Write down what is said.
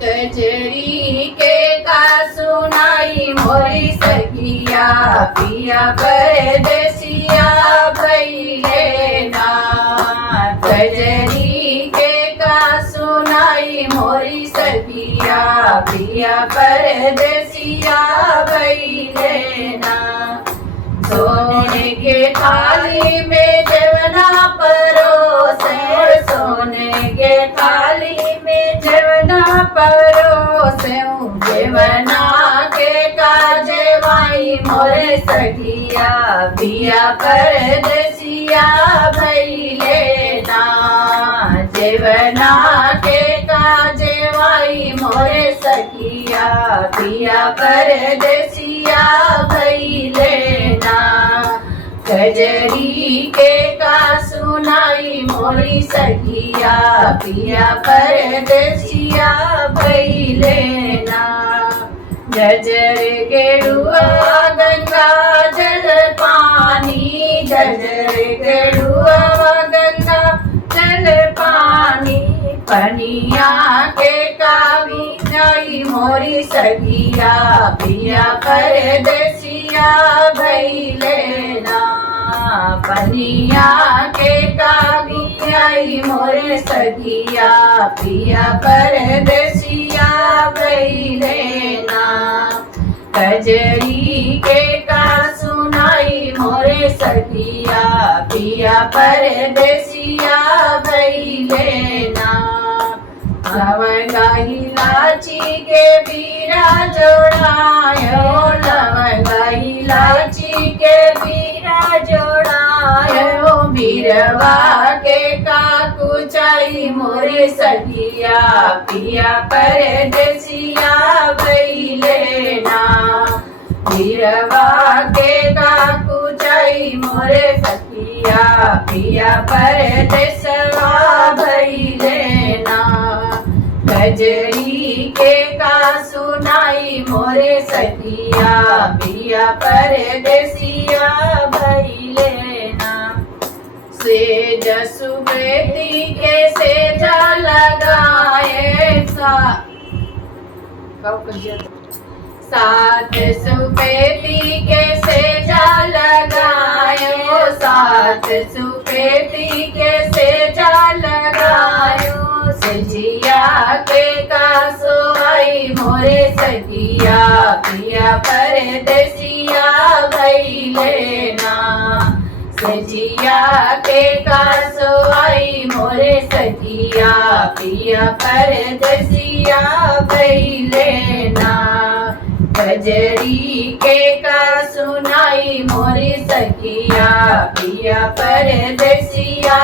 कजरी के का सुनाई मोरी सखिया पिया परदेसिया भइले ना। कजरी के का सुनाई मोरी सखिया पिया परदेसिया भइले ना। सोने के थाली में जवना परोसे, सोने के थाली में जवना परोसे, जवना के काजवाई मोरे सखिया पिया परदेसिया भइले ना। जवना के काजवाई मोरे सखिया पिया परदेसिया भइले ना। कजरी के का सुनाई मोरी सखिया पिया परदेसिया भइले ना। जजर गेरुआ गंगा जल पानी, जजर गेरुआ गंगा जल पानी, पनिया के कावी जाई मोरी सखिया पिया परदेसिया भइले ना। पनिया के कावी आई मोरे सखिया पिया परदेसिया भइले ना। कजरी के का सुनाई मोरे सखिया पिया परदेसिया भइले ना। लवंगा इलाची के बीरा जोड़ायो, लवंगा इलाची के बीरा जोड़ायो, बीरवा के काकू चाई मोरे सखिया पिया परदेसिया भइले ना। बीरवा के काकू चाई मोरे सखिया पिया परदेसिया भइले ना। कजरी के का सुनाई मोरे सखिया पिया परदेसिया भइले ना। सेज सुबेती के सेजा लगाए साथ सुपेती के सेजा लगायो, साथ सुपेती के सेजा लगायो, सजिया के का सोई मोरे सखिया पिया परदेसिया भइले ना। सजिया के का सोई मोरे सखिया पिया परदेसिया भइले ना। कजरी के का सुनाई मोरी सखिया पिया परदेसिया